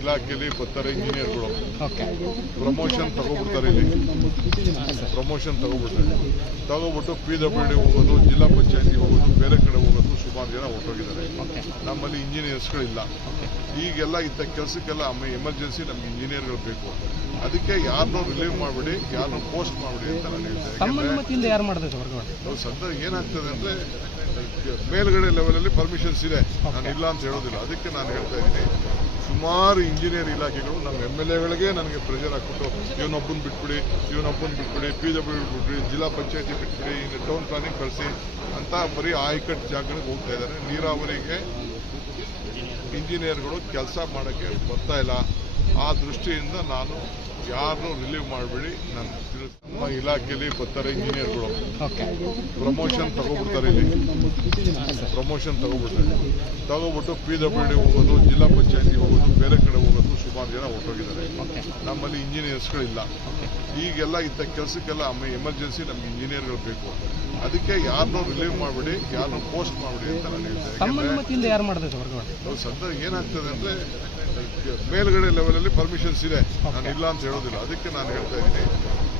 ಇಲಾಖೆಯಲ್ಲಿ ಬರ್ತಾರೆ ಇಂಜಿನಿಯರ್ಗಳು ಪ್ರಮೋಷನ್ ತಗೋಬಿಡ್ತಾರೆ ಇಲ್ಲಿ. ಪ್ರಮೋಷನ್ ತಗೋಬಿಡ್ತಾರೆ. ತಗೋಬಿಟ್ಟು ಪಿ ಡಬ್ಲ್ಯೂ ಡಿ ಹೋಗೋದು ಜಿಲ್ಲಾ ಪಂಚಾಯತಿ ಹೋಗೋದು ಬೇರೆ ಕಡೆ ಹೋಗೋದು ಸುಮಾರು ಜನ ಹೊರಟೋಗಿದ್ದಾರೆ. ನಮ್ಮಲ್ಲಿ ಇಂಜಿನಿಯರ್ಸ್ಗಳಿಲ್ಲ ಈಗೆಲ್ಲ ಇಂಥ ಕೆಲಸಕ್ಕೆಲ್ಲ ಎಮರ್ಜೆನ್ಸಿ ನಮ್ಗೆ ಇಂಜಿನಿಯರ್ಗಳು ಬೇಕು. ಅದಕ್ಕೆ ಯಾರನ್ನೂ ರಿಲೀವ್ ಮಾಡಬೇಡಿ ಯಾರನ್ನೂ ಪೋಸ್ಟ್ ಮಾಡಬೇಡಿ ಅಂತ ನಾನು ಹೇಳ್ತೇನೆ ಸದ್ಯ ಏನಾಗ್ತದೆ ಅಂದ್ರೆ ಮೇಲ್ಗಡೆ ಲೆವೆಲಲ್ಲಿ ಪರ್ಮಿಷನ್ಸ್ ಇದೆ. ನಾನು ಇಲ್ಲ ಅಂತ ಹೇಳೋದಿಲ್ಲ. ಅದಕ್ಕೆ ನಾನು ಹೇಳ್ತಾ ಇದ್ದೀನಿ. ಸುಮಾರು ಇಂಜಿನಿಯರ್ ಇಲಾಖೆಗಳು ನಮ್ಮ ಎಂ ಎಲ್ ಎಗಳಿಗೆ ನನಗೆ ಪ್ರೆಷರ್ ಹಾಕ್ಬಿಟ್ಟು ಇವನೊಬ್ಬನ ಬಿಟ್ಬಿಡಿ ಇವನೊಬ್ಬನ ಬಿಟ್ಬಿಡಿ ಪಿ ಡಬ್ಲ್ಯೂ ಬಿಟ್ಬಿಡಿ ಜಿಲ್ಲಾ ಪಂಚಾಯತಿ ಬಿಟ್ಬಿಡಿ ಇನ್ನು ಟೌನ್ ಪ್ಲಾನಿಂಗ್ ಕಳಿಸಿ ಅಂತ ಬರೀ ಆಯ್ಕಟ್ಟು ಜಾಗಗಳಿಗೆ ಹೋಗ್ತಾ ಇದ್ದಾರೆ. ನೀರಾವರಿಗೆ ಇಂಜಿನಿಯರ್ಗಳು ಕೆಲಸ ಮಾಡೋಕ್ಕೆ ಬರ್ತಾ ಇಲ್ಲ. ಆ ದೃಷ್ಟಿಯಿಂದ ನಾನು ಯಾರನ್ನೂ ರಿಲೀವ್ ಮಾಡಬೇಡಿ ನಾನು ತಿಳಿಸ್ತೀನಿ. ನಮ್ಮ ಇಲಾಖೆಯಲ್ಲಿ ಬರ್ತಾರೆ ಇಂಜಿನಿಯರ್ಗಳು. ಪ್ರಮೋಷನ್ ತಗೋಬಿಡ್ತಾರೆ ಇಲ್ಲಿ. ಪ್ರಮೋಷನ್ ತಗೋಬಿಡ್ತಾರೆ. ತಗೋಬಿಟ್ಟು ಪಿ ಡಬ್ಲ್ಯೂ ಡಿ ಹೋಗೋದು ಜಿಲ್ಲಾ ಪಂಚಾಯತಿ ಹೋಗೋದು ಬೇರೆ ಕಡೆ ಹೋಗೋದು ಸುಮಾರು ಜನ ಹೊರಟೋಗಿದ್ದಾರೆ ಓಕೆ ನಮ್ಮಲ್ಲಿ ಇಂಜಿನಿಯರ್ಸ್ಗಳಿಲ್ಲ. ಈಗೆಲ್ಲ ಇಂಥ ಕೆಲಸಕ್ಕೆಲ್ಲ ಎಮರ್ಜೆನ್ಸಿ ನಮ್ಗೆ ಇಂಜಿನಿಯರ್ಗಳು ಬೇಕು. ಅದಕ್ಕೆ ಯಾರನ್ನೂ ರಿಲೀವ್ ಮಾಡಬೇಡಿ ಯಾರನ್ನೂ ಪೋಸ್ಟ್ ಮಾಡಬೇಡಿ ಅಂತ ನಾನು ಹೇಳ್ತೇನೆ ಸದ್ಯ ಏನಾಗ್ತದೆ ಅಂದ್ರೆ ಮೇಲ್ಗಡೆ ಲೆವೆಲಲ್ಲಿ ಪರ್ಮಿಷನ್ಸ್ ಇದೆ. ನಾನು ಇಲ್ಲ ಅಂತ ಹೇಳೋದಿಲ್ಲ. ಅದಕ್ಕೆ ನಾನು ಹೇಳ್ತಾ ಇದ್ದೀನಿ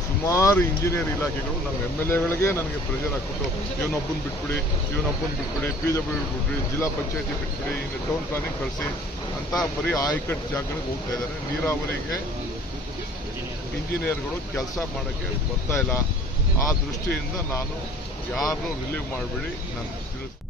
ಸುಮಾರು ಇಂಜಿನಿಯರ್ ಇಲಾಖೆಗಳು ನಮ್ಮ ಎಂ ಎಲ್ ಎಗಳಿಗೆ ನನಗೆ ಪ್ರೆಷರ್ ಹಾಕ್ಬಿಟ್ಟು ಇವನೊಬ್ಬನ ಬಿಟ್ಬಿಡಿ ಇವನೊಬ್ಬನ ಬಿಟ್ಬಿಡಿ ಪಿ ಡಬ್ಲ್ಯೂ ಬಿಟ್ಬಿಡಿ ಜಿಲ್ಲಾ ಪಂಚಾಯತಿ ಬಿಟ್ಬಿಡಿ ಇನ್ನು ಟೌನ್ ಪ್ಲಾನಿಂಗ್ ಕಳಿಸಿ ಅಂತ ಬರೀ ಆಯ್ಕಟ್ಟು ಜಾಗಗಳಿಗೆ ಹೋಗ್ತಾ ಇದ್ದಾರೆ. ನೀರಾವರಿಗೆ ಇಂಜಿನಿಯರ್ಗಳು ಕೆಲಸ ಮಾಡೋಕ್ಕೆ ಬರ್ತಾ ಇಲ್ಲ. ಆ ದೃಷ್ಟಿಯಿಂದ ನಾನು ಯಾರನ್ನೂ ರಿಲೀವ್ ಮಾಡಬೇಡಿ. ನಾನು ತಿಳಿಸ್